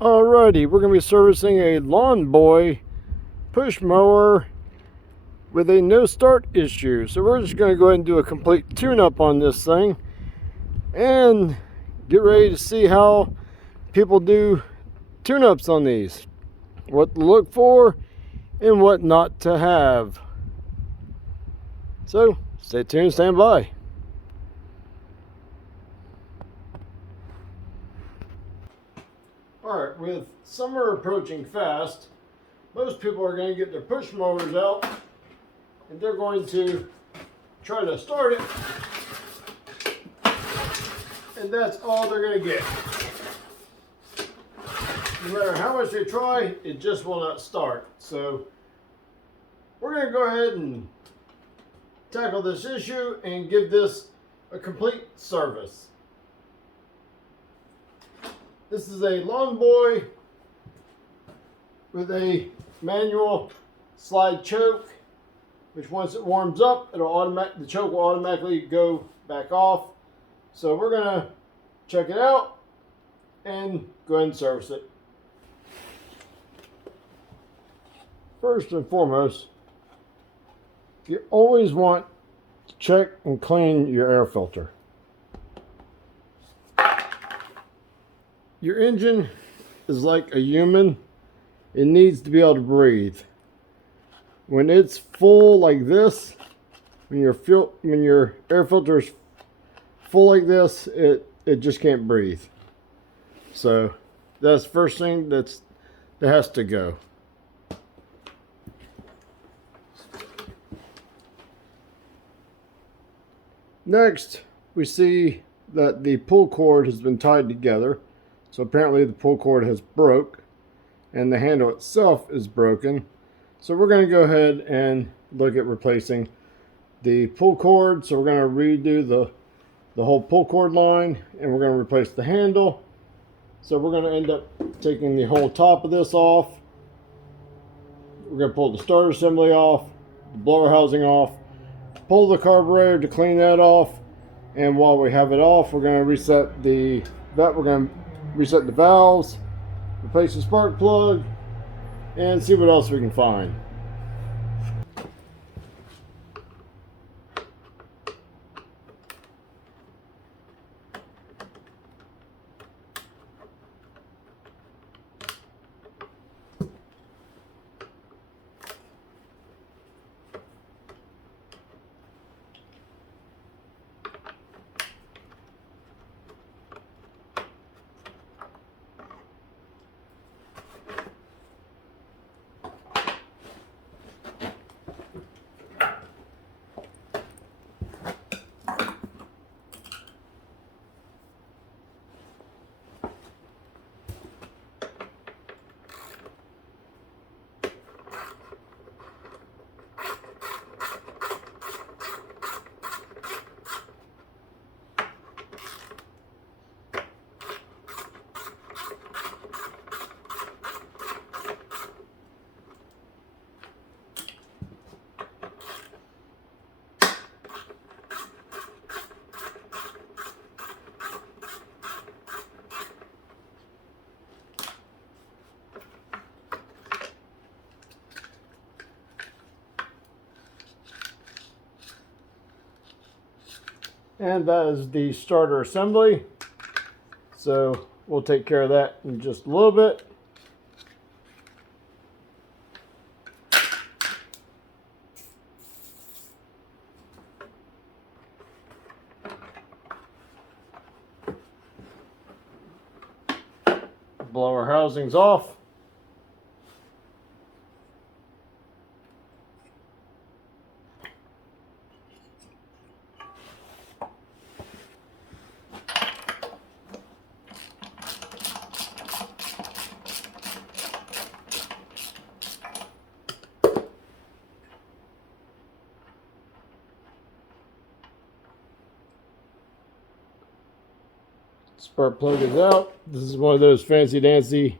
Alrighty, we're going to be servicing a LawnBoy Push Mower with a no start issue. So we're just going to go ahead and do a complete tune-up on this thing and get ready to see how people do tune-ups on these. What to look for and what not to have. So stay tuned, stand by. Alright, with summer approaching fast, most people are going to get their push mowers out and they're going to try to start it, and that's all they're going to get. No matter how much they try, it just will not start. So we're going to go ahead and tackle this issue and give this a complete service. This is a LawnBoy with a manual slide choke, which once it warms up, the choke will automatically go back off. So we're gonna check it out and go ahead and service it. First and foremost, you always want to check and clean your air filter. Your engine is like a human. It needs to be able to breathe. When it's full like this, when your air filter is full like this, it just can't breathe. So that's the first thing that has to go. Next, we see that the pull cord has been tied together. So apparently the pull cord has broke and the handle itself is broken. So we're going to go ahead and look at replacing the pull cord. So we're going to redo the whole pull cord line, and we're going to replace the handle. So we're going to end up taking the whole top of this off. We're going to pull the starter assembly off, the blower housing off, pull the carburetor to clean that off, and while we have it off, we're going to reset the valves, replace the spark plug, and see what else we can find. And that is the starter assembly. So we'll take care of that in just a little bit. Blower housing's off. Spark plug is out. This is one of those fancy dancy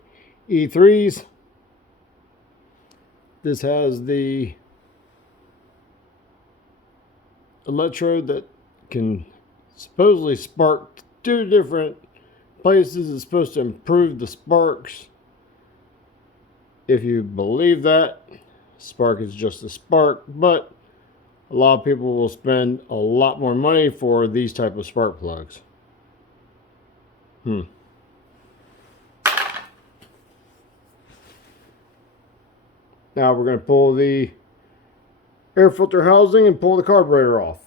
E3s. This has the electrode that can supposedly spark two different places it's supposed to improve the sparks. If you believe that, spark is just a spark, but a lot of people will spend a lot more money for these type of spark plugs. Now we're going to pull the air filter housing and pull the carburetor off.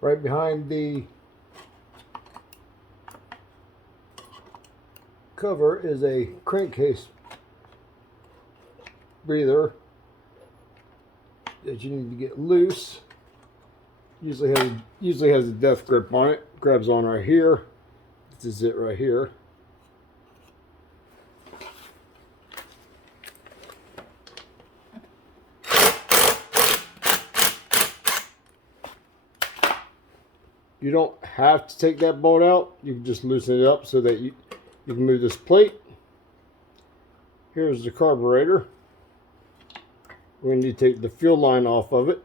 Right behind the cover is a crankcase breather that you need to get loose. Usually has a death grip on it. Grabs on right here. This is it right here. You don't have to take that bolt out. You can just loosen it up so that you can move this plate. Here's the carburetor. We're going to need to take the fuel line off of it.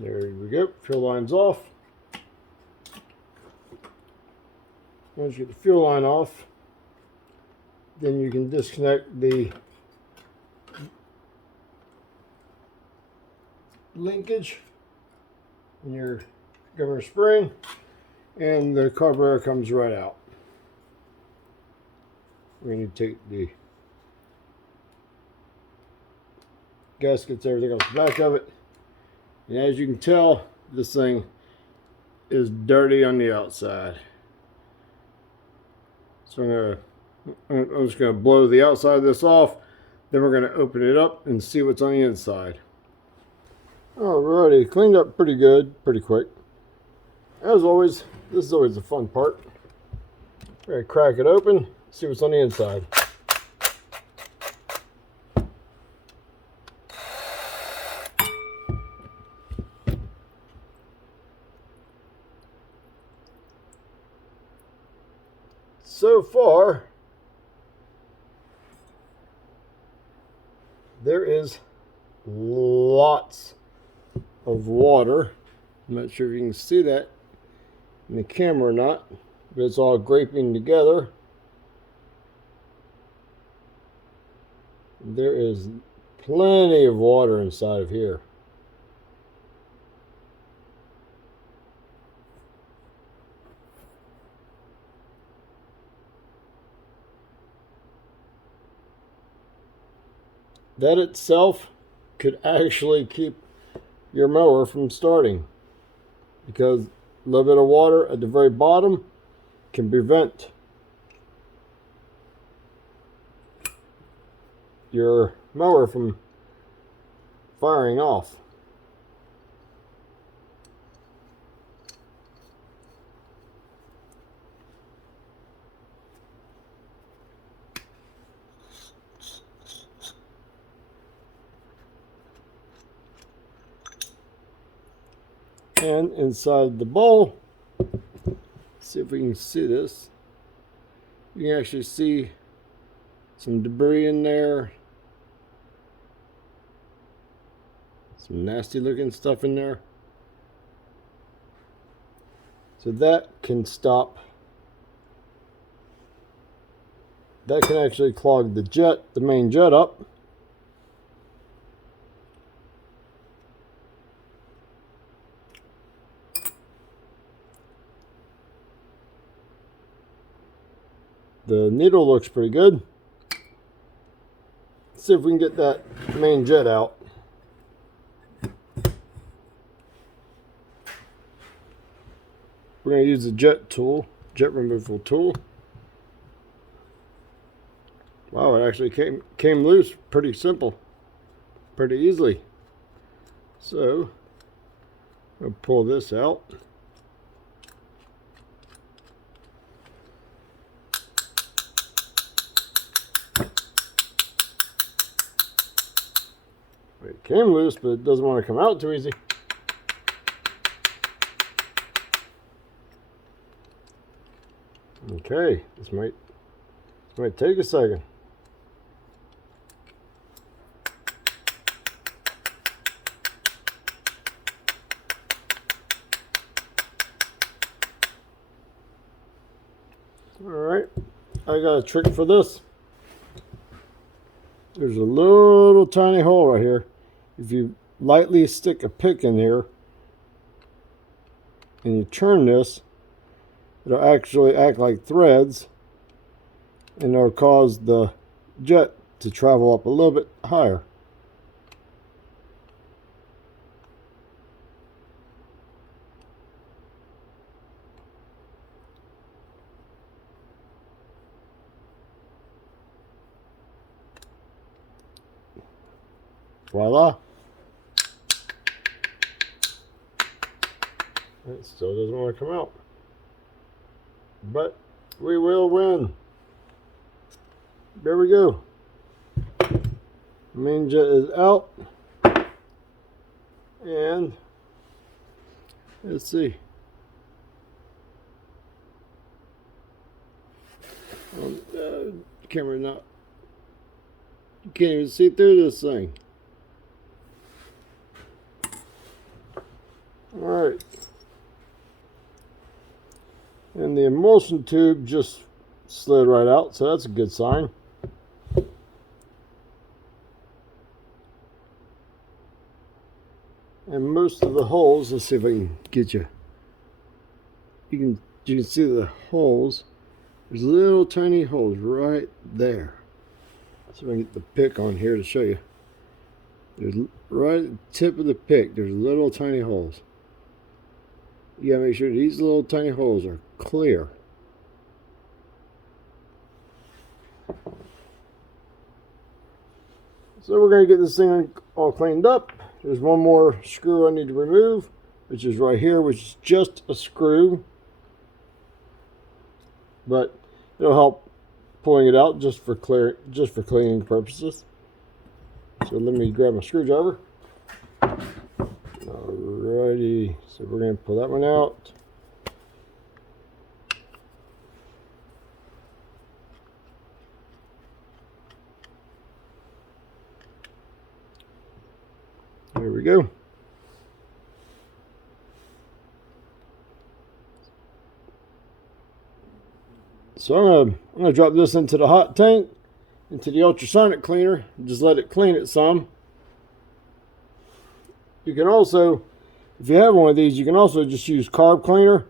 There we go, fuel line's off. Once you get the fuel line off, then you can disconnect the linkage in your governor spring, and the carburetor comes right out. We're going to take the gaskets, everything off the back of it. And as you can tell, this thing is dirty on the outside. So I'm just going to blow the outside of this off. Then we're going to open it up and see what's on the inside. Alrighty, cleaned up pretty good, pretty quick. As always, this is always the fun part. We're going to crack it open, see what's on the inside. So far, there is lots of water. I'm not sure if you can see that in the camera or not, but it's all graping together. There is plenty of water inside of here. That itself could actually keep your mower from starting, because a little bit of water at the very bottom can prevent your mower from firing off. And inside the bowl, see if we can see this. You can actually see some debris in there. Some nasty looking stuff in there. So that can stop. That can actually clog the main jet up. The needle looks pretty good. Let's see if we can get that main jet out. We're going to use the jet removal tool. Wow, it actually came loose pretty simple, pretty easily. So, I'll pull this out. It came loose, but it doesn't want to come out too easy. Okay, this might take a second. All right, I got a trick for this. There's a little tiny hole right here. If you lightly stick a pick in here and you turn this, it'll actually act like threads, and it'll cause the jet to travel up a little bit higher. Voila. It still doesn't want to come out. But we will win. There we go. Main jet is out. And let's see. Camera not. You can't even see through this thing. Alright. And the emulsion tube just slid right out, so that's a good sign. And most of the holes, let's see if I can get you. You can see the holes. There's little tiny holes right there. So I can get the pick on here to show you. There's right at the tip of the pick, there's little tiny holes. You gotta make sure these little tiny holes are clear. So we're gonna get this thing all cleaned up. There's one more screw I need to remove, which is right here, which is just a screw. But it'll help pulling it out just for cleaning purposes. So let me grab my screwdriver. Alrighty, so we're going to pull that one out. There we go. So I'm gonna drop this into the hot tank, into the ultrasonic cleaner, and just let it clean it some. You can also, if you have one of these, you can also just use carb cleaner,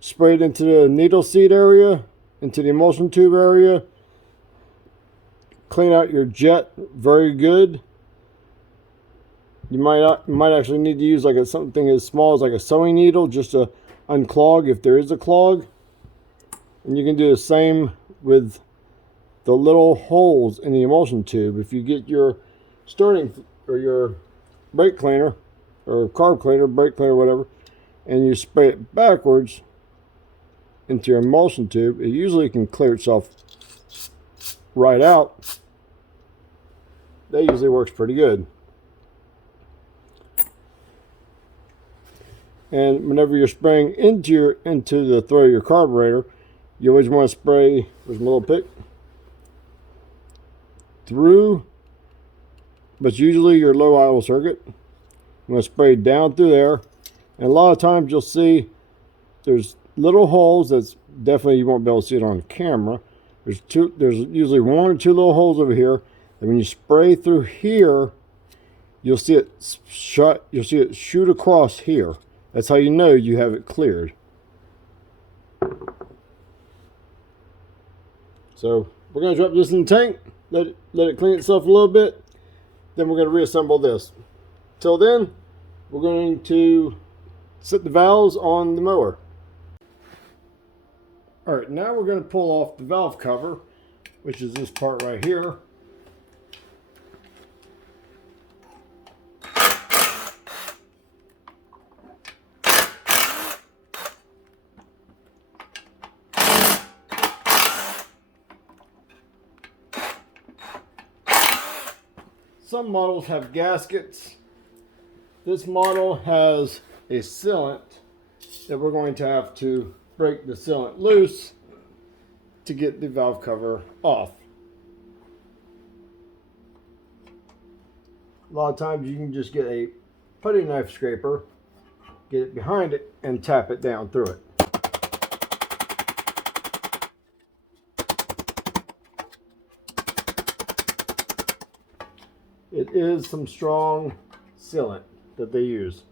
spray it into the needle seat area, into the emulsion tube area, clean out your jet very good. You might actually need to use like something as small as like a sewing needle just to unclog if there is a clog. And you can do the same with the little holes in the emulsion tube. If you get your starting or your brake cleaner or carb cleaner, brake cleaner, whatever, and you spray it backwards into your emulsion tube, it usually can clear itself right out. That usually works pretty good. And whenever you're spraying into the throat of your carburetor, you always want to spray, where's my little pick, through, but usually your low idle circuit. I'm going to spray down through there, and a lot of times you'll see there's little holes. That's definitely, you won't be able to see it on camera. There's usually one or two little holes over here, and when you spray through here, you'll see it shut. You'll see it shoot across here. That's how you know you have it cleared. So we're going to drop this in the tank, let it clean itself a little bit, then we're going to reassemble this. Till then, we're going to set the valves on the mower. Alright, now we're going to pull off the valve cover, which is this part right here. Some models have gaskets. This model has a sealant that we're going to have to break the sealant loose to get the valve cover off. A lot of times you can just get a putty knife scraper, get it behind it, and tap it down through it. It is some strong sealant that they use.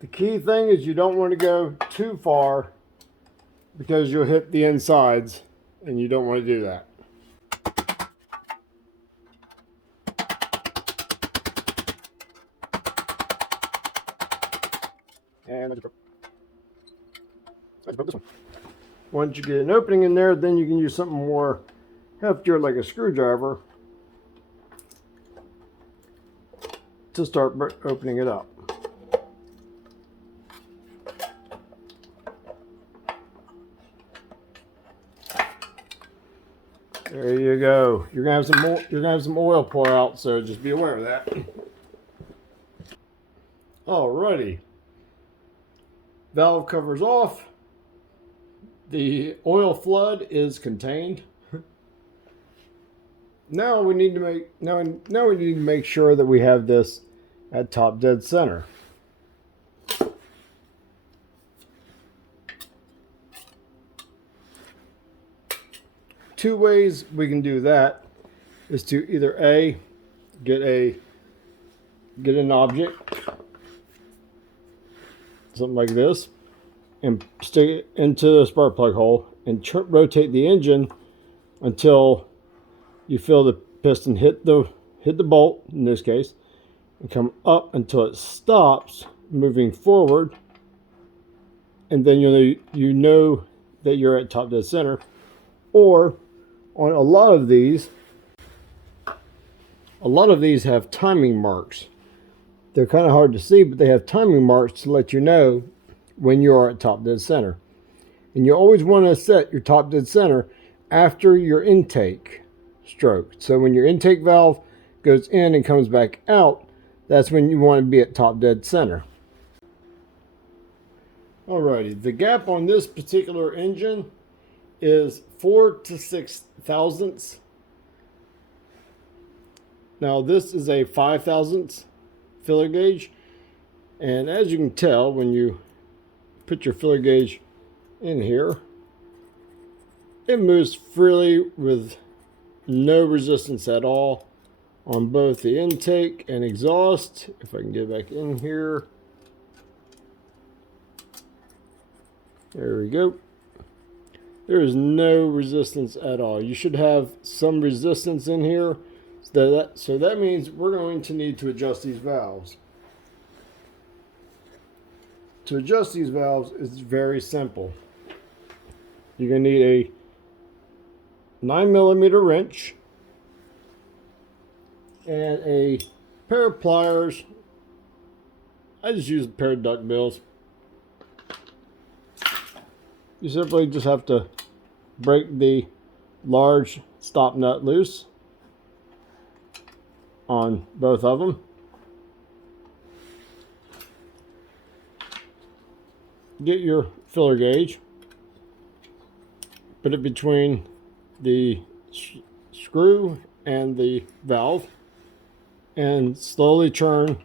The key thing is you don't want to go too far because you'll hit the insides, and you don't want to do that. And I just broke this one. Once you get an opening in there, then you can use something more heftier like a screwdriver to start opening it up. There you go. You're gonna have some oil pour out, so just be aware of that. Alrighty. Valve covers off. The oil flood is contained. Now we need to make sure that we have this at top dead center. Two ways we can do that is to either A, get an object, something like this, and stick it into the spark plug hole and rotate the engine until you feel the piston hit the bolt, in this case, and come up until it stops moving forward, and then you know that you're at top dead center. Or on a lot of these have timing marks. They're kind of hard to see, but they have timing marks to let you know when you are at top dead center. And you always want to set your top dead center after your intake stroke. So when your intake valve goes in and comes back out, that's when you want to be at top dead center. Alrighty, the gap on this particular engine is 4 to 6 thousandths. Now this is a 5 thousandths filler gauge, and as you can tell, when you put your filler gauge in here, it moves freely with no resistance at all on both the intake and exhaust. If I can get back in here, there we go. There is no resistance at all. You should have some resistance in here. So that means we're going to need to adjust these valves. to adjust these valves is very simple. You're going to need a 9mm wrench and a pair of pliers. I just use a pair of duck bills. You simply just have to break the large stop nut loose on both of them. Get your filler gauge, put it between the screw and the valve, and slowly turn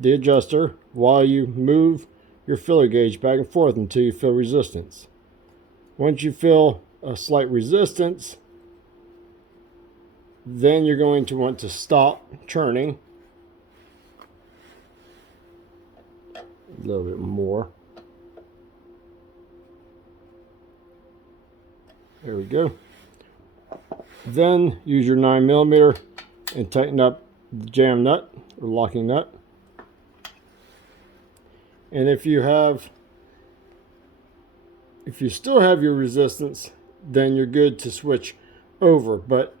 the adjuster while you move your filler gauge back and forth until you feel resistance. Once you feel a slight resistance, then you're going to want to stop churning. A little bit more. There we go. Then use your 9mm and tighten up the jam nut or locking nut. And if you still have your resistance, then you're good to switch over. But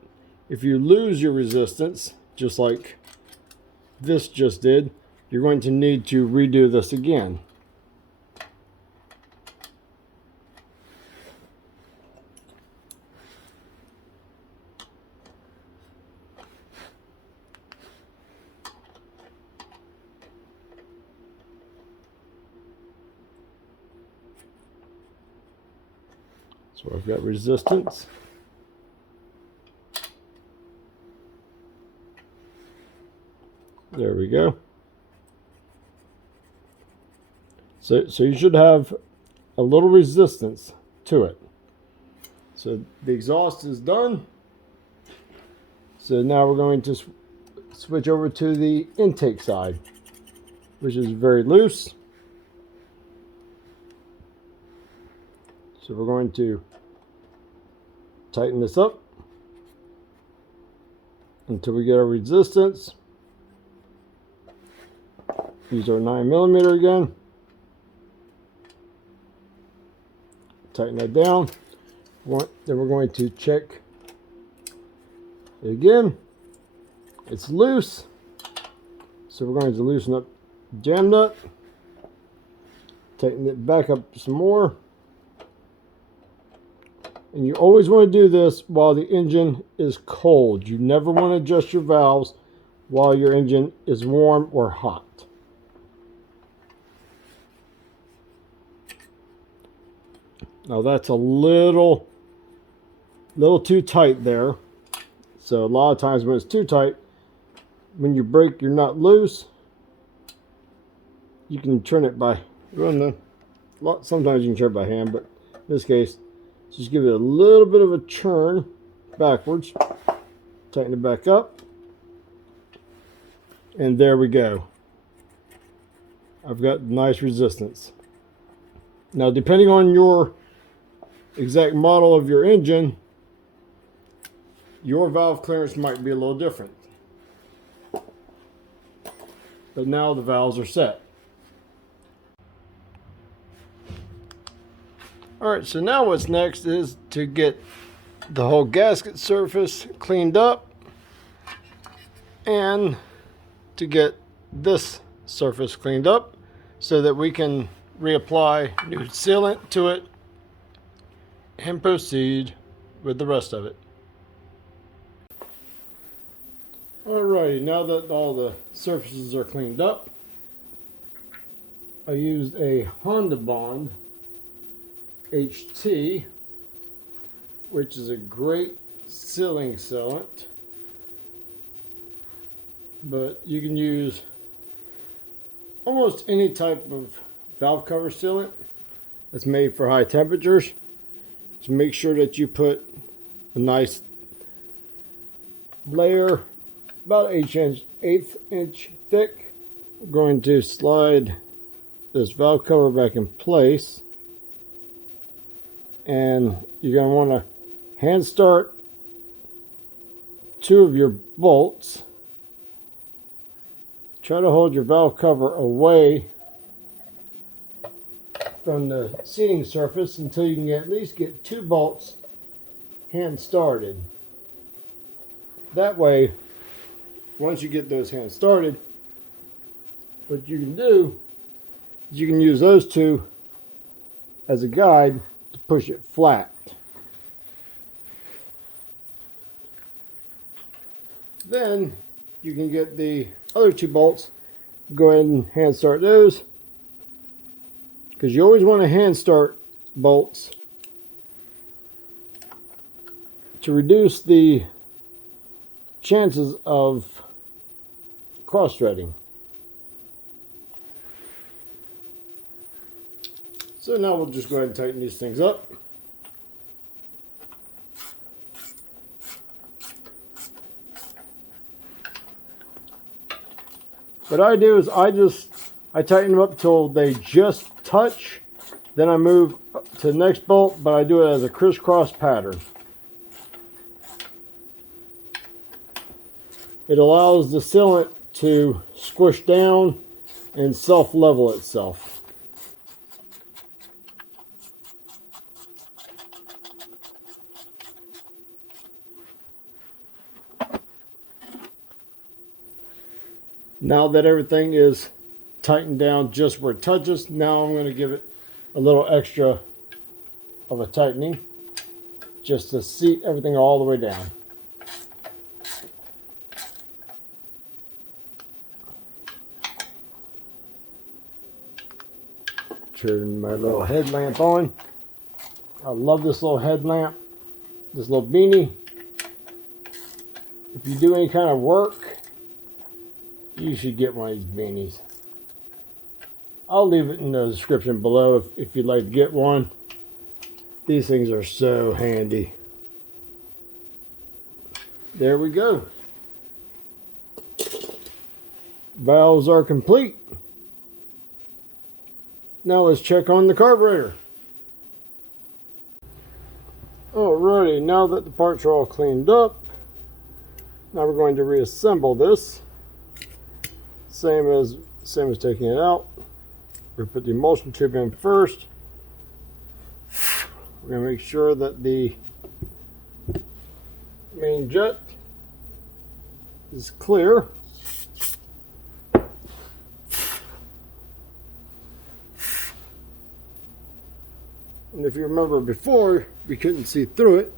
if you lose your resistance, just like this just did, you're going to need to redo this again. So I've got resistance. There we go. So you should have a little resistance to it. So the exhaust is done. So now we're going to switch over to the intake side, which is very loose. So we're going to tighten this up until we get our resistance. Use our 9mm again. Tighten that down. Then we're going to check it again. It's loose, so we're going to loosen up the jam nut. Tighten it back up some more. And you always want to do this while the engine is cold. You never want to adjust your valves while your engine is warm or hot. Now that's a little too tight there. So a lot of times when it's too tight, when you break your nut loose, you can turn it by sometimes you can turn it by hand, but in this case, just give it a little bit of a churn backwards, tighten it back up, and there we go. I've got nice resistance. Now, depending on your exact model of your engine, your valve clearance might be a little different. But now the valves are set. Alright, so now what's next is to get the whole gasket surface cleaned up and to get this surface cleaned up so that we can reapply new sealant to it and proceed with the rest of it. Alrighty, now that all the surfaces are cleaned up, I used a Honda Bond HT, which is a great sealing sealant, but you can use almost any type of valve cover sealant that's made for high temperatures. So make sure that you put a nice layer about 1/8 inch thick. I'm going to slide this valve cover back in place, and you're going to want to hand start 2 of your bolts, try to hold your valve cover away from the seating surface until you can at least get 2 bolts hand started. That way, once you get those hand started, what you can do is you can use those 2 as a guide to push it flat. Then you can get the other 2 bolts, go ahead and hand start those, because you always want to hand start bolts to reduce the chances of cross-threading. So now we'll just go ahead and tighten these things up. What I do is I tighten them up till they just touch, then I move to the next bolt, but I do it as a crisscross pattern. It allows the sealant to squish down and self-level itself. Now that everything is tightened down just where it touches, now I'm going to give it a little extra of a tightening just to seat everything all the way down. Turn my little headlamp on. I love this little headlamp, this little beanie. If you do any kind of work, you should get one of these beanies. I'll leave it in the description below if you'd like to get one. These things are so handy. There we go. Valves are complete. Now let's check on the carburetor. Alrighty, now that the parts are all cleaned up, now we're going to reassemble this. Same as taking it out. We're going to put the emulsion tube in first. We're going to make sure that the main jet is clear. And if you remember before, we couldn't see through it.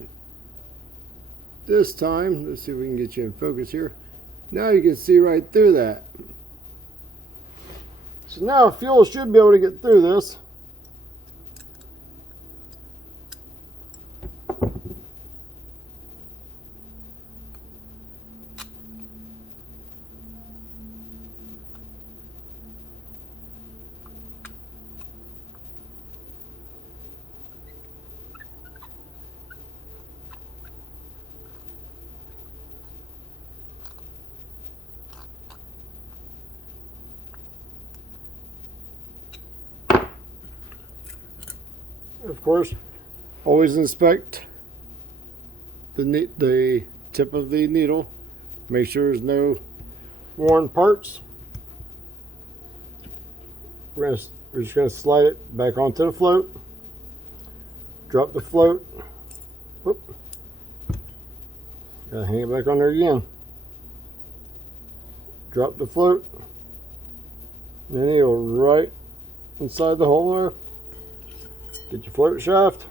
This time, let's see if we can get you in focus here. Now you can see right through that. So now fuel should be able to get through this. Of course, always inspect the tip of the needle. Make sure there's no worn parts. We're just going to slide it back onto the float. Drop the float. Whoop. Gotta hang it back on there again. Drop the float. And the needle right inside the hole there. Get your float shaft,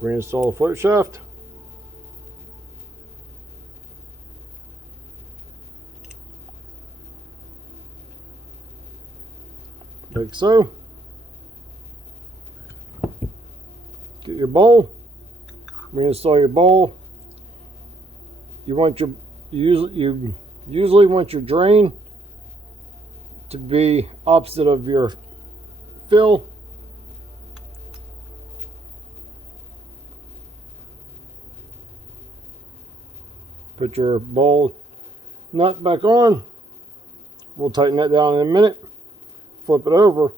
reinstall the float shaft, like so. Get your bowl, reinstall your bowl. You usually want your drain to be opposite of your fill. Put your bowl nut back on. We'll tighten that down in a minute. Flip it over.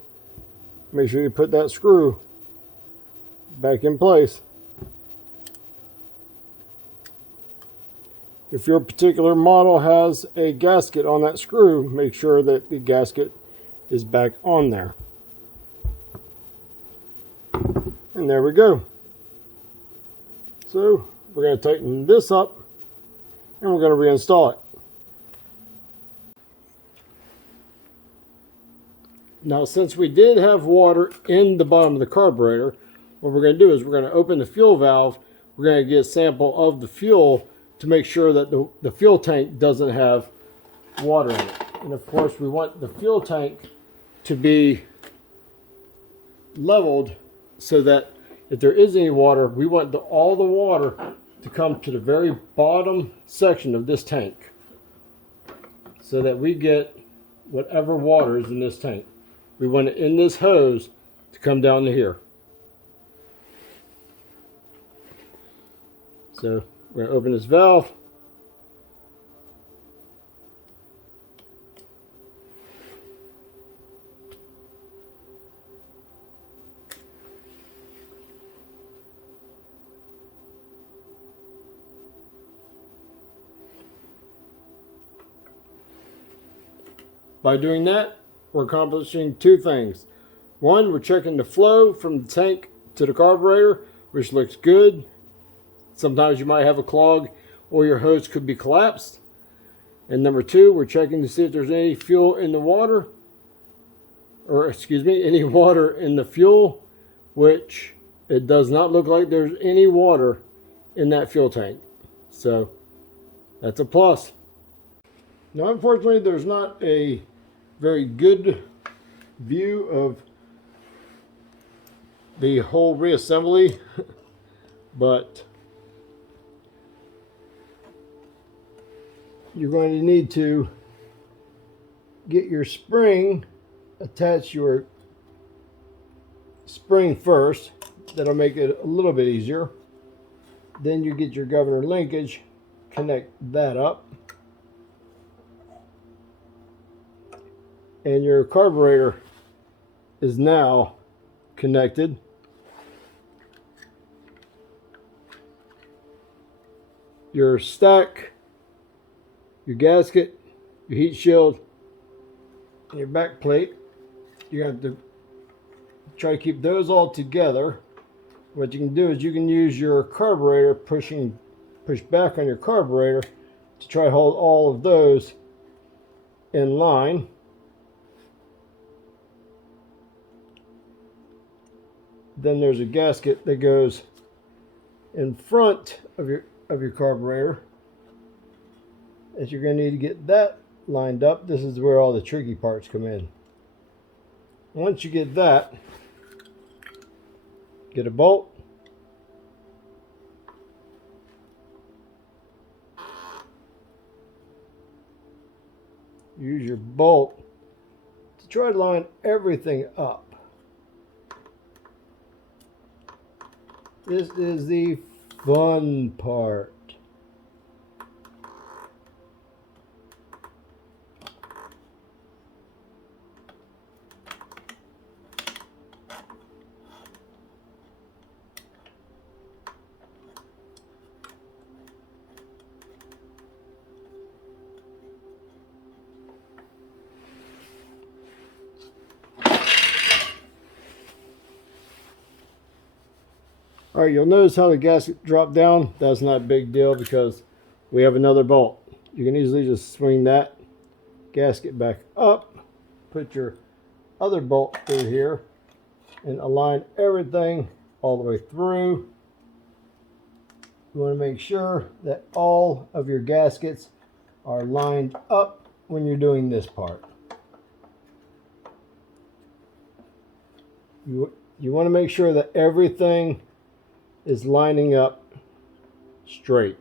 Make sure you put that screw back in place. If your particular model has a gasket on that screw, make sure that the gasket is back on there. And there we go. So we're going to tighten this up and we're going to reinstall it. Now, since we did have water in the bottom of the carburetor, what we're going to do is we're going to open the fuel valve. We're going to get a sample of the fuel to make sure that the fuel tank doesn't have water in it. And of course, we want the fuel tank to be leveled so that if there is any water, we want all the water to come to the very bottom section of this tank so that we get whatever water is in this tank. We want it in this hose to come down to here. So we're going to open this valve. By doing that, we're accomplishing two things. One, we're checking the flow from the tank to the carburetor, which looks good. Sometimes you might have a clog or your hose could be collapsed. And number two, we're checking to see if there's any fuel in the water, or excuse me, any water in the fuel, which it does not look like there's any water in that fuel tank. So that's a plus. Now, unfortunately, there's not a very good view of the whole reassembly, but you're going to need to get your spring, attach your spring first. That'll make it a little bit easier. Then you get your governor linkage, connect that up, and your carburetor is now connected. Your stack, your gasket, your heat shield, and your back plate, you're going to have to try to keep those all together. What you can do is you can use your carburetor, push back on your carburetor to try to hold all of those in line. Then there's a gasket that goes in front of your carburetor. As you're going to need to get that lined up. This is where all the tricky parts come in. Once you get that, get a bolt. Use your bolt to try to line everything up. This is the fun part. All right, you'll notice how the gasket dropped down. That's not a big deal because we have another bolt. You can easily just swing that gasket back up, put your other bolt through here, and align everything all the way through. You want to make sure that all of your gaskets are lined up when you're doing this part. You want to make sure that everything is lining up straight.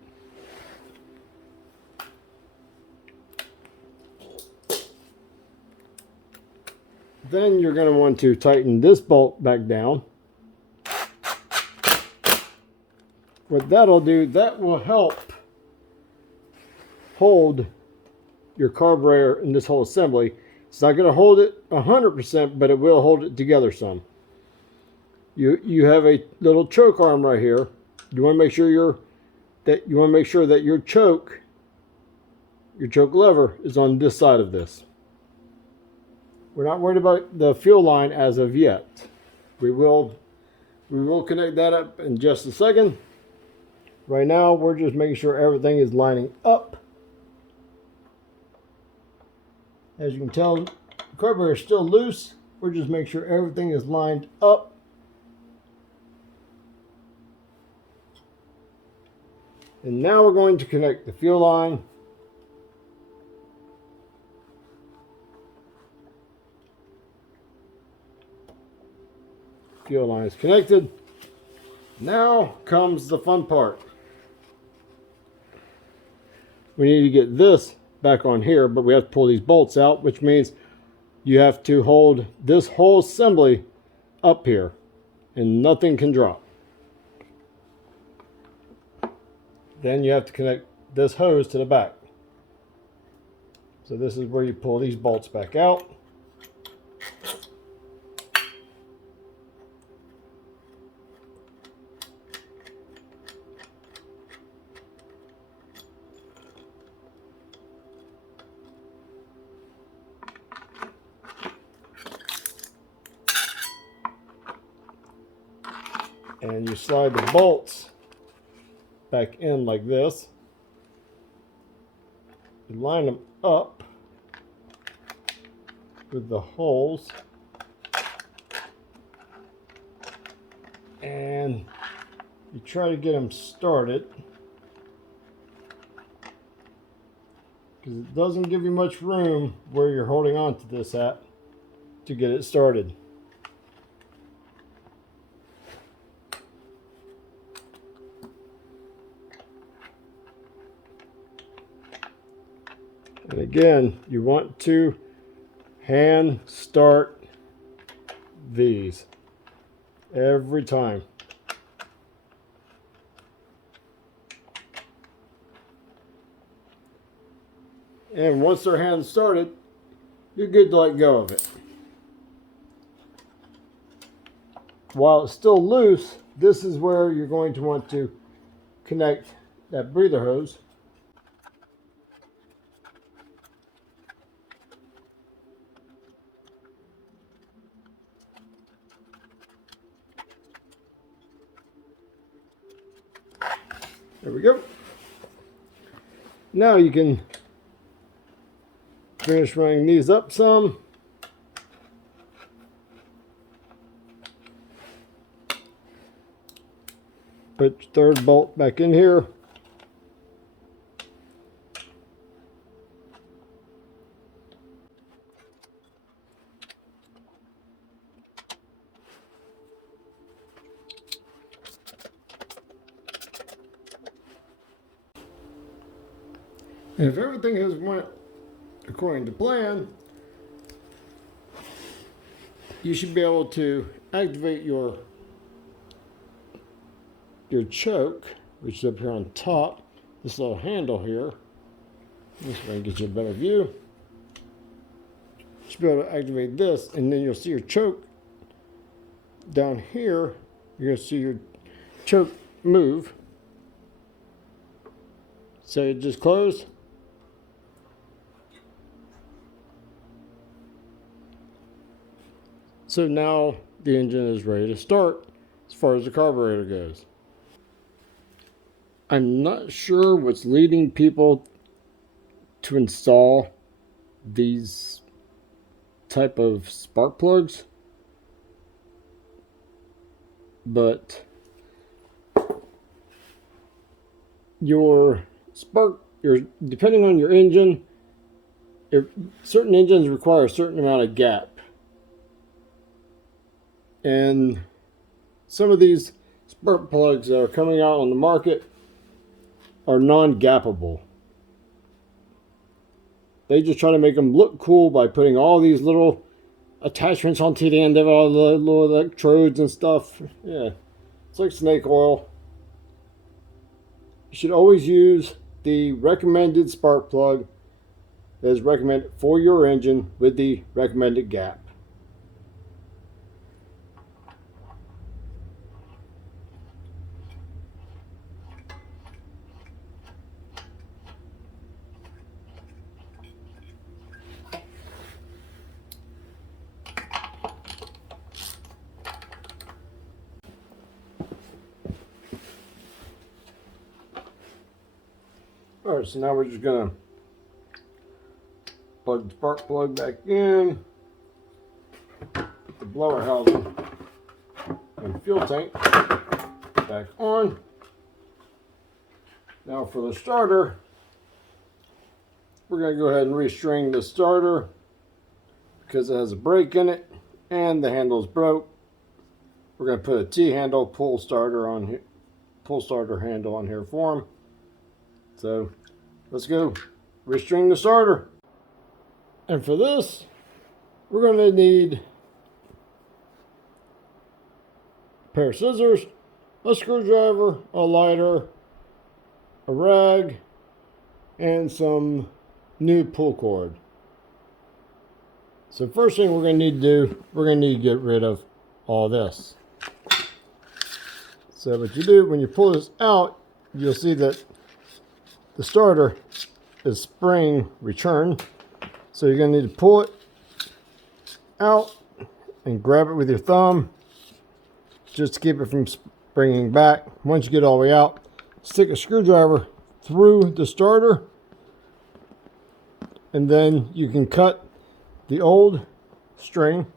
Then you're going to want to tighten this bolt back down. What that'll do, that will help hold your carburetor in this whole assembly. It's not going to hold it 100%, but it will hold it together some. You have a little choke arm right here. You want to make sure that your choke your choke lever is on this side of this. We're not worried about the fuel line as of yet. We will connect that up in just a second. Right now, we're just making sure everything is lining up. As you can tell, the carburetor is still loose. We're just making sure everything is lined up. And now we're going to connect the fuel line. Fuel line is connected. Now comes the fun part. We need to get this back on here, but we have to pull these bolts out, which means you have to hold this whole assembly up here and nothing can drop. Then you have to connect this hose to the back. So this is where you pull these bolts back out. And you slide the bolts back in like this. You line them up with the holes. And you try to get them started, because it doesn't give you much room where you're holding on to this at to get it started. And again, you want to hand start these every time. And once they're hand started, you're good to let go of it. While it's still loose, this is where you're going to want to connect that breather hose. There we go. Now you can finish running these up some. Put your third bolt back in here. And if everything has went according to plan, you should be able to activate your choke, which is up here on top. This little handle here. This way, get you a better view. You should be able to activate this, and then you'll see your choke down here. You're going to see your choke move. So it just closed. So now the engine is ready to start as far as the carburetor goes. I'm not sure what's leading people to install these type of spark plugs, but depending on your engine, certain engines require a certain amount of gap. And some of these spark plugs that are coming out on the market are non-gappable. They just try to make them look cool by putting all these little attachments onto the end of all the little electrodes and stuff. Yeah, it's like snake oil. You should always use the recommended spark plug that is recommended for your engine with the recommended gap. Alright, so now we're just going to plug the spark plug back in, put the blower housing and fuel tank back on. Now for the starter, we're going to go ahead and restring the starter because it has a break in it and the handle's broke. We're going to put a T-handle pull starter on here, pull starter handle on here for him. So let's go restring the starter. And for this, we're going to need a pair of scissors, a screwdriver, a lighter, a rag, and some new pull cord. So first thing we're going to need to do, we're going to need to get rid of all this. So what you do, when you pull this out, you'll see that the starter is spring return. So you're going to need to pull it out and grab it with your thumb just to keep it from springing back. Once you get all the way out, stick a screwdriver through the starter, and then you can cut the old string.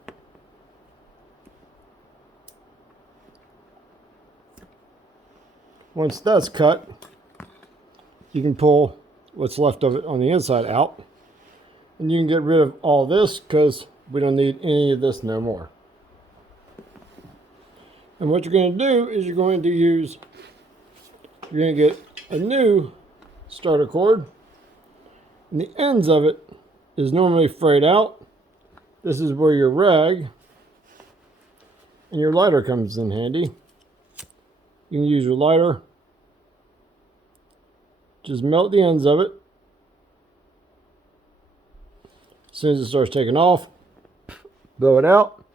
Once that's cut, you can pull what's left of it on the inside out, and you can get rid of all this because we don't need any of this no more. And what you're going to do is you're going to get a new starter cord, and the ends of it is normally frayed out. This is where your rag and your lighter comes in handy. You can use your lighter, just melt the ends of it. As soon as it starts taking off, blow it out,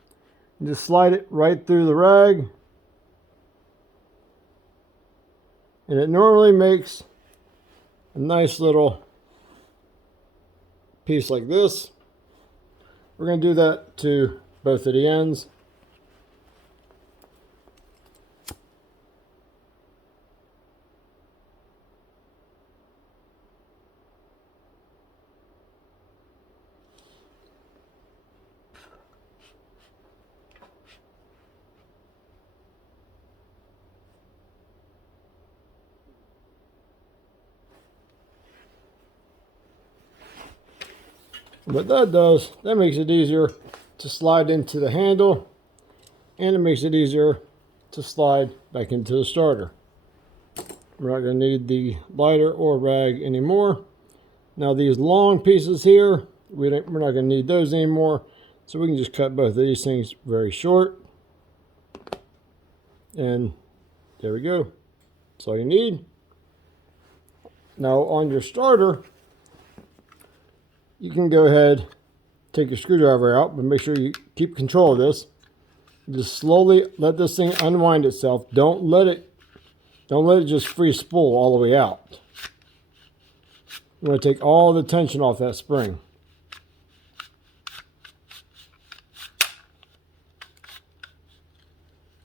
and just slide it right through the rag. And it normally makes a nice little piece like this. We're going to do that to both of the ends. What that does, that makes it easier to slide into the handle, and it makes it easier to slide back into the starter. We're not going to need the lighter or rag anymore. Now these long pieces here, we're not going to need those anymore, so we can just cut both of these things very short. And there we go. That's all you need. Now on your starter, you can go ahead, take your screwdriver out, but make sure you keep control of this. Just slowly let this thing unwind itself. Don't let it just free spool all the way out. You want to take all the tension off that spring.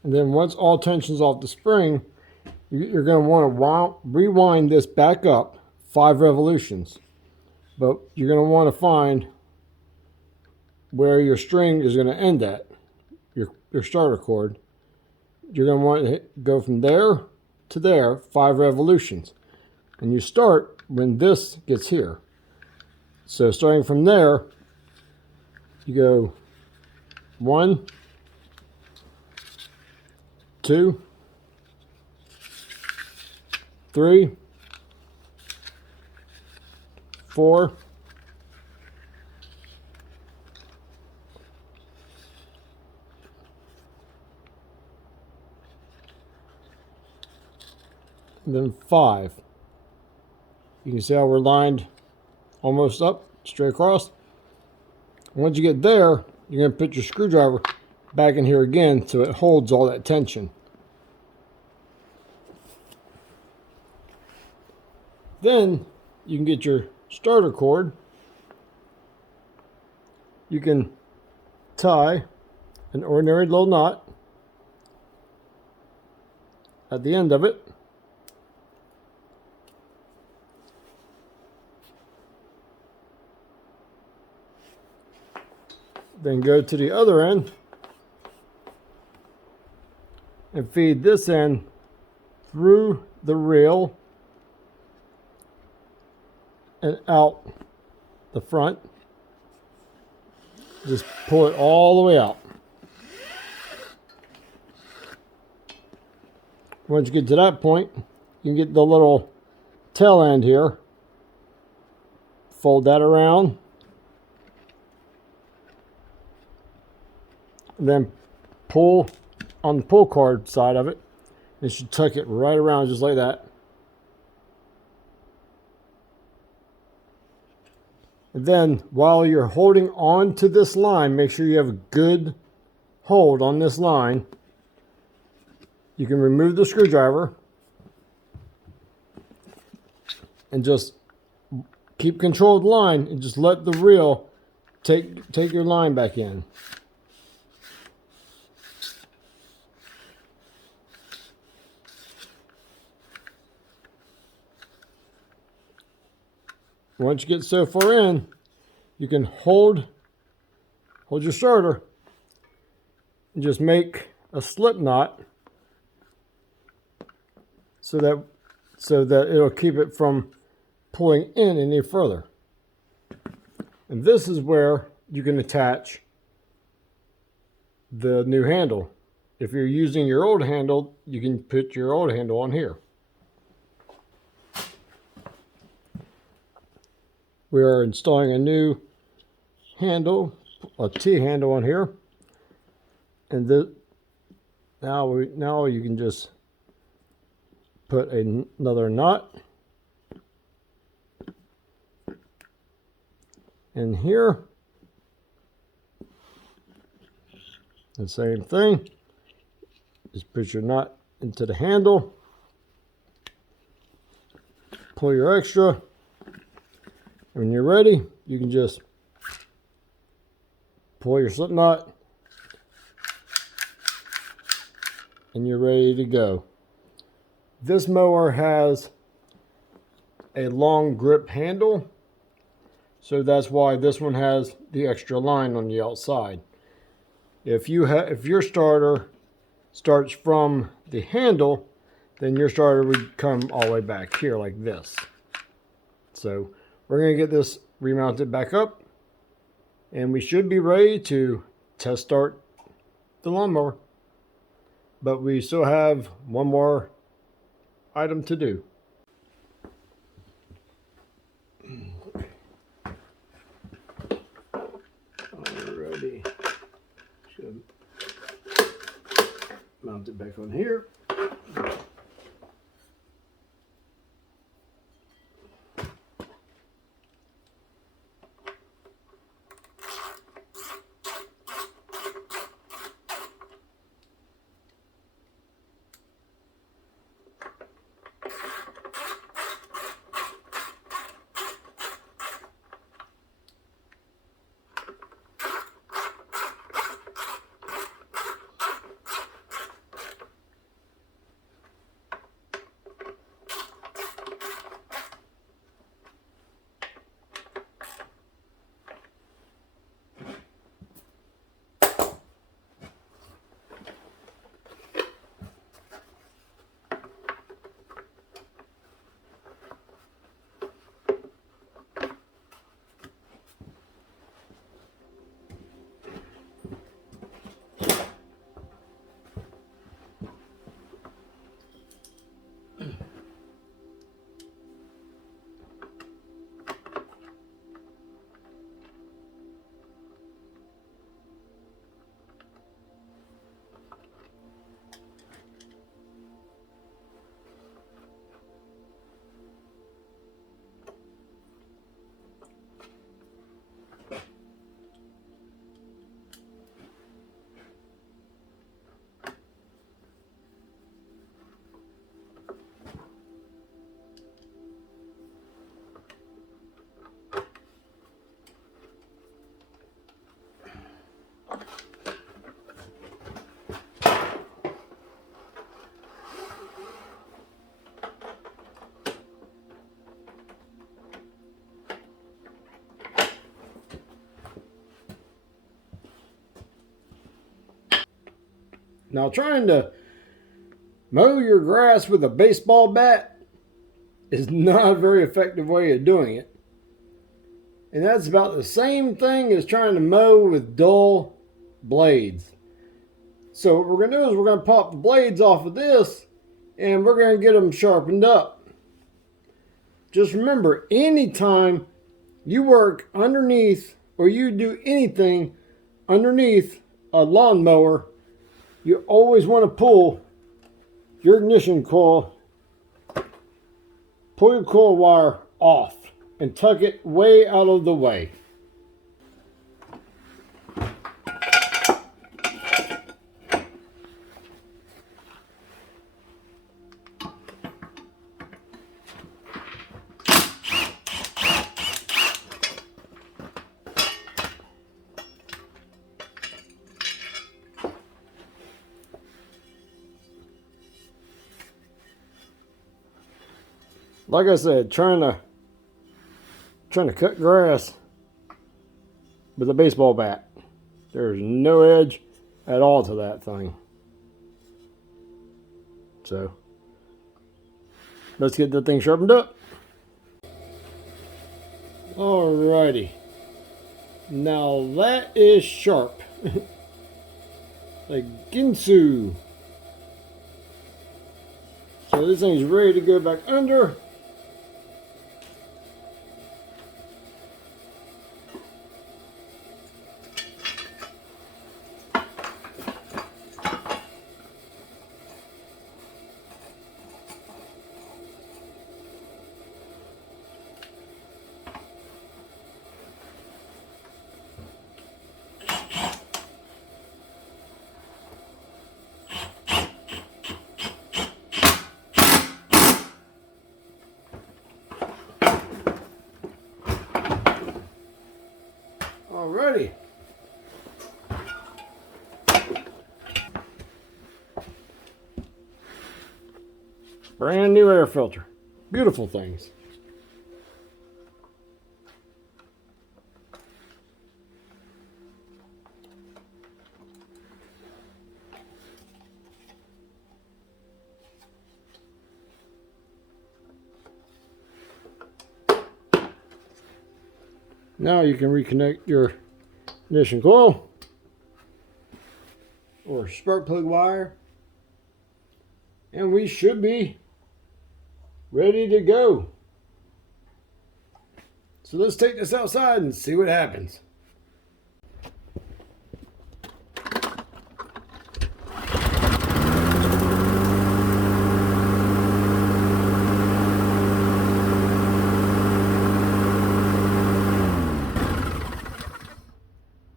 And then once all tension's off the spring, you're going to want to rewind this back up 5 revolutions. But you're going to want to find where your string is going to end at, your starter cord. You're going to want to go from there to there 5 revolutions. And you start when this gets here. So starting from there, you go 1, 2, 3, 4, 5. You can see how we're lined almost up, straight across. Once you get there, you're going to put your screwdriver back in here again so it holds all that tension. Then you can get your starter cord. You can tie an ordinary little knot at the end of it. Then go to the other end and feed this end through the reel and out the front. Just pull it all the way out. Once you get to that point, you can get the little tail end here. Fold that around. And then pull on the pull cord side of it. And you should tuck it right around just like that. And then while you're holding on to this line, make sure you have a good hold on this line. You can remove the screwdriver and just keep control of the line and just let the reel take your line back in. Once you get so far in, you can hold your starter and just make a slip knot so that it'll keep it from pulling in any further. And this is where you can attach the new handle. If you're using your old handle, you can put your old handle on here. We are installing a new handle, a T handle on here, and now you can just put another knot in here. The same thing. Just put your knot into the handle, pull your extra. When you're ready, you can just pull your slip knot and you're ready to go. This mower has a long grip handle, so that's why this one has the extra line on the outside. If your starter starts from the handle, then your starter would come all the way back here like this. So we're going to get this remounted back up, and we should be ready to test start the lawnmower. But we still have one more item to do. Alrighty. Should mount it back on here. Now, trying to mow your grass with a baseball bat is not a very effective way of doing it. And that's about the same thing as trying to mow with dull blades. So what we're going to do is we're going to pop the blades off of this and we're going to get them sharpened up. Just remember, anytime you work underneath or you do anything underneath a lawnmower, you always want to pull your ignition coil, pull your coil wire off and tuck it way out of the way. Like I said, trying to cut grass with a baseball bat. There's no edge at all to that thing. So let's get the thing sharpened up. Alrighty. Now that is sharp. Like Ginsu. So this thing's ready to go back under. Alrighty. Brand new air filter. Beautiful things. Now you can reconnect your ignition coil or spark plug wire, and we should be ready to go. So let's take this outside and see what happens.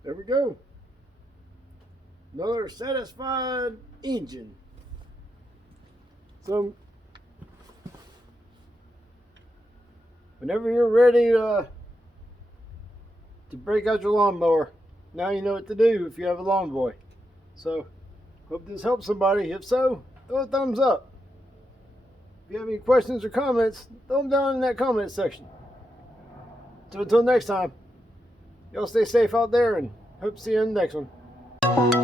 There we go. Another satisfied engine. So whenever you're ready to break out your lawnmower, now you know what to do if you have a LawnBoy. So hope this helps somebody. If so, throw a thumbs up. If you have any questions or comments, throw them down in that comment section. So until next time, y'all stay safe out there and hope to see you in the next one.